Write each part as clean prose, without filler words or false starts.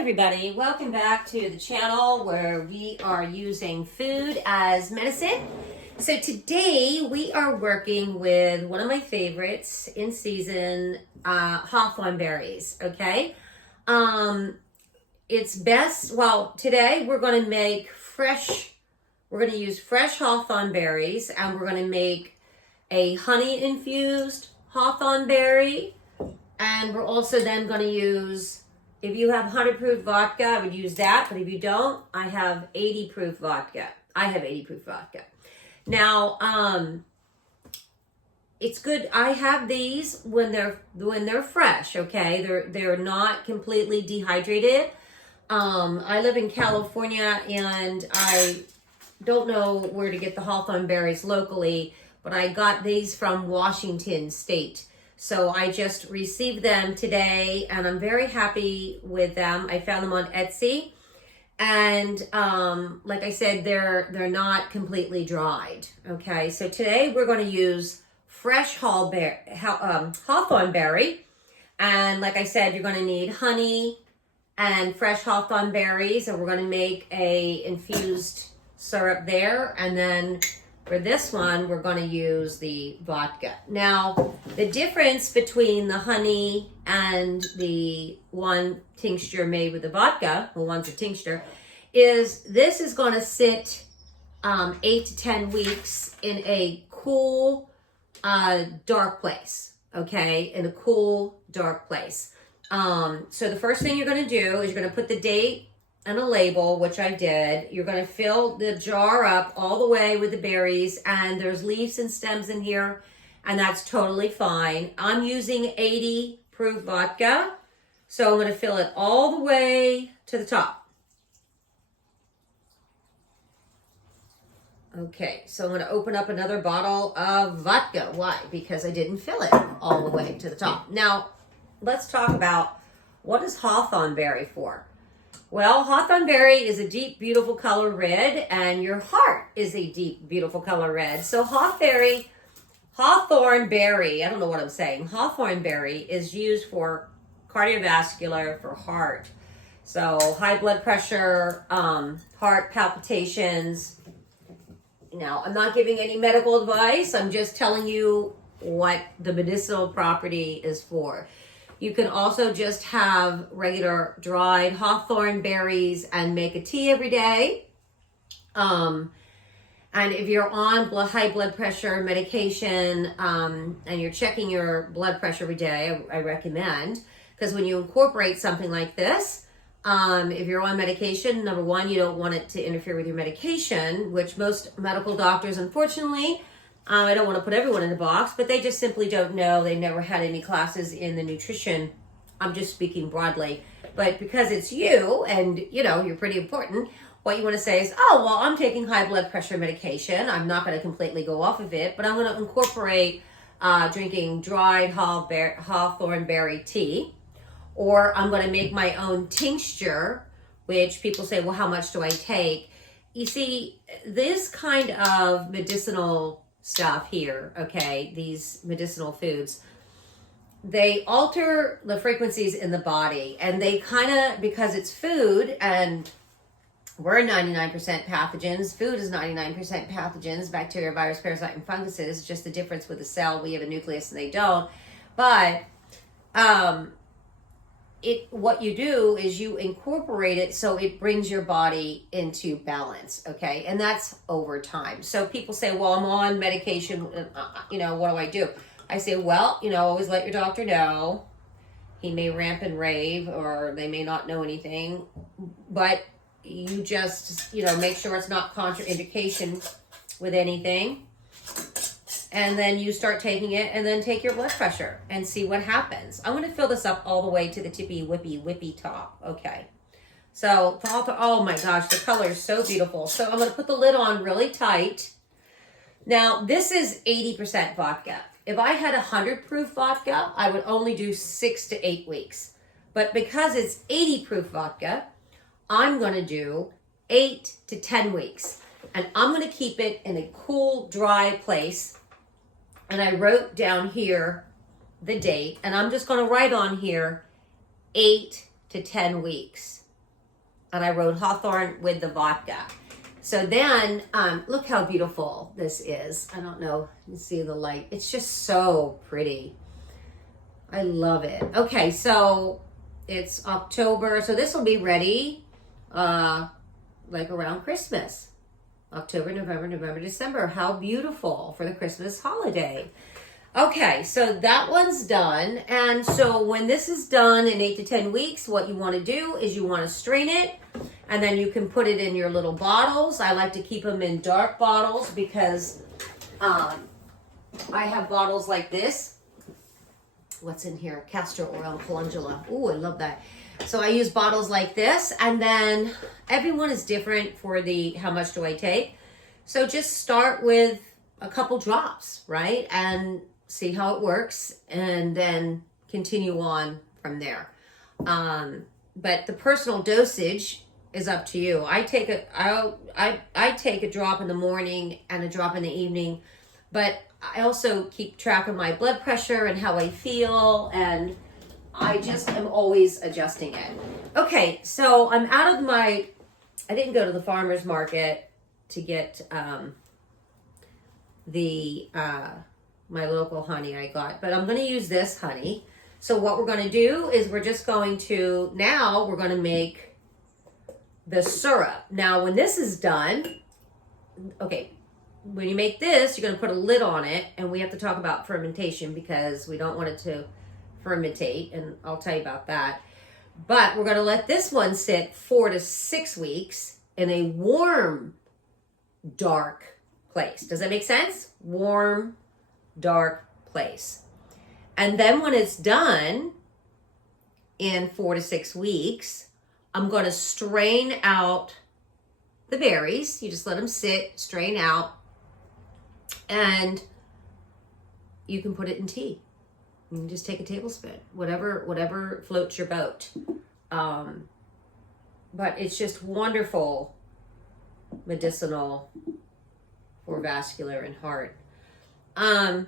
Everybody, welcome back to the channel where we are using food as medicine. So today we are working with one of my favorites in season, Hawthorne berries, okay? It's best, well, today we're going to use fresh Hawthorne berries, and we're going to make a honey infused Hawthorne berry, and we're also then going to use, if you have 100 proof vodka, I would use that. But if you don't, I have 80 proof vodka. Now, it's good. I have these when they're fresh. Okay, they're not completely dehydrated. I live in California, and I don't know where to get the Hawthorne berries locally, but I got these from Washington State. So I just received them today, and I'm very happy with them. I found them on Etsy, and like I said, they're not completely dried. Okay, so today we're going to use fresh Hawthorne berry, and like I said, you're going to need honey and fresh Hawthorne berries, and we're going to make a infused syrup there, and then for this one, we're going to use the vodka. Now, the difference between the honey and the one tincture made with the vodka, well, one's a tincture, is this is going to sit 8 to 10 weeks in a cool, dark place, okay? In a cool, dark place. So the first thing you're going to do is you're going to put the date and a label, which I did. You're going to fill the jar up all the way with the berries, and there's leaves and stems in here, and that's totally fine. I'm using 80 proof vodka, so I'm going to fill it all the way to the top. Okay, so I'm going to open up another bottle of vodka. Why? Because I didn't fill it all the way to the top. Now, let's talk about what is Hawthorne berry for. Well, Hawthorne berry is a deep, beautiful color red, and your heart is a deep, beautiful color red. So Hawthorne berry, I don't know what I'm saying. Hawthorne berry is used for cardiovascular, for heart. So high blood pressure, heart palpitations. Now, I'm not giving any medical advice. I'm just telling you what the medicinal property is for. You can also just have regular dried Hawthorne berries and make a tea every day. And if you're on high blood pressure medication and you're checking your blood pressure every day, I recommend, because when you incorporate something like this, if you're on medication, number one, you don't want it to interfere with your medication, which most medical doctors, unfortunately, I don't want to put everyone in a box, but they just simply don't know. They never had any classes in the nutrition. I'm just speaking broadly. But because it's you, and you're pretty important, what you want to say is, oh, well, I'm taking high blood pressure medication. I'm not going to completely go off of it, but I'm going to incorporate drinking dried Hawthorne berry tea, or I'm going to make my own tincture, which people say, well, how much do I take? You see, this kind of medicinal stuff here, okay, these medicinal foods, they alter the frequencies in the body, and they kind of, because it's food, and we're 99% pathogens, food is 99% pathogens, bacteria, virus, parasite, and funguses, just the difference with the cell. We have a nucleus and they don't. But what you do is you incorporate it so it brings your body into balance, okay? And that's over time. So people say, well, I'm on medication, what do I do? I say, well, always let your doctor know. He may rant and rave, or they may not know anything, but you just, make sure it's not contraindication with anything. And then you start taking it, and then take your blood pressure and see what happens. I'm going to fill this up all the way to the tippy whippy top. Okay. So, oh my gosh, the color is so beautiful. So I'm going to put the lid on really tight. Now, this is 80% vodka. If I had 100 proof vodka, I would only do 6 to 8 weeks. But because it's 80 proof vodka, I'm going to do 8 to 10 weeks. And I'm going to keep it in a cool, dry place. And I wrote down here the date, and I'm just going to write on here 8 to 10 weeks. and I wrote Hawthorne with the vodka. So then, look how beautiful this is. I don't know, you see the light. It's just so pretty. I love it. Okay, so it's October. So this will be ready like around Christmas. October, November, December. How beautiful for the Christmas holiday. Okay, so that one's done. And so when this is done in 8 to 10 weeks, what you want to do is you want to strain it, and then you can put it in your little bottles. I like to keep them in dark bottles because I have bottles like this. What's in here? Castor oil and calendula. Ooh, I love that. So I use bottles like this, and then everyone is different for the how much do I take. So just start with a couple drops, right? And see how it works, and then continue on from there. But the personal dosage is up to you. I take a drop in the morning and a drop in the evening, but I also keep track of my blood pressure and how I feel, and I just am always adjusting it. Okay, so I'm out of I didn't go to the farmer's market to get my local honey I got, but I'm going to use this honey. So what we're going to do is we're going to make the syrup. Now, when this is done, okay, when you make this, you're going to put a lid on it, and we have to talk about fermentation because we don't want it to fermentate, and I'll tell you about that. But we're going to let this one sit 4 to 6 weeks in a warm, dark place. Does that make sense? Warm, dark place. And then when it's done in 4 to 6 weeks, I'm going to strain out the berries. You just let them sit, strain out, and you can put it in tea. You can just take a tablespoon, whatever floats your boat. But it's just wonderful medicinal for vascular and heart. I'm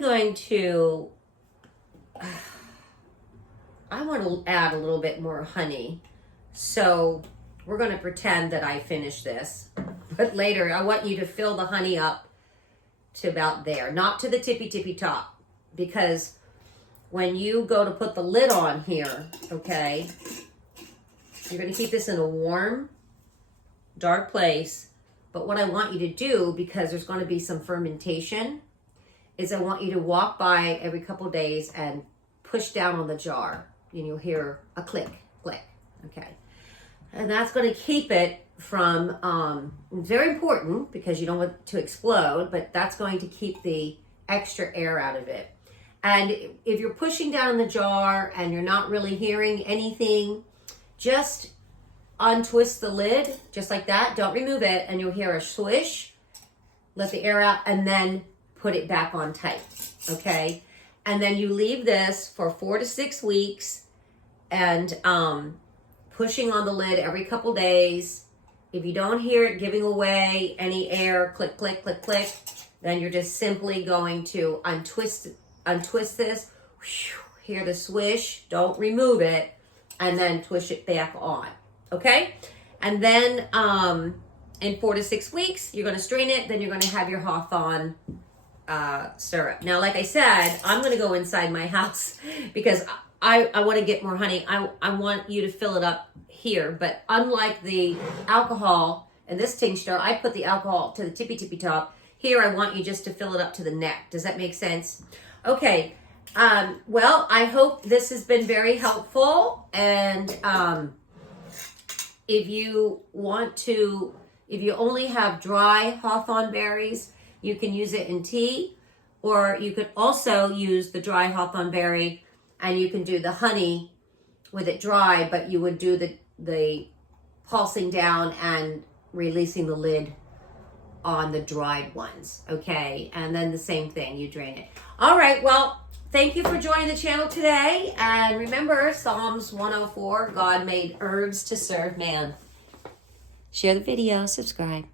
going to, I want to add a little bit more honey. So we're going to pretend that I finished this. But later, I want you to fill the honey up to about there. Not to the tippy top. Because when you go to put the lid on here, okay, you're going to keep this in a warm, dark place. But what I want you to do, because there's going to be some fermentation, is I want you to walk by every couple of days and push down on the jar. And you'll hear a click, okay? And that's going to keep it from, very important because you don't want it to explode, but that's going to keep the extra air out of it. And if you're pushing down the jar and you're not really hearing anything, just untwist the lid, just like that. Don't remove it, and you'll hear a swish. Let the air out, and then put it back on tight, okay? And then you leave this for 4 to 6 weeks, and pushing on the lid every couple days. If you don't hear it giving away any air, click, then you're just simply going to untwist this, hear the swish, don't remove it, and then twist it back on, okay? And then in 4 to 6 weeks, you're going to strain it, then you're going to have your Hawthorne syrup. Now, like I said, I'm going to go inside my house because I want to get more honey. I want you to fill it up here, but unlike the alcohol in this tincture, I put the alcohol to the tippy top. Here, I want you just to fill it up to the neck. Does that make sense? Okay. Well, I hope this has been very helpful. And if you only have dry Hawthorne berries, you can use it in tea, or you could also use the dry Hawthorne berry and you can do the honey with it dry, but you would do the pulsing down and releasing the lid on the dried ones, okay? And then the same thing, you drain it. All right, well, thank you for joining the channel today. And remember, Psalms 104, God made herbs to serve man. Share the video, subscribe.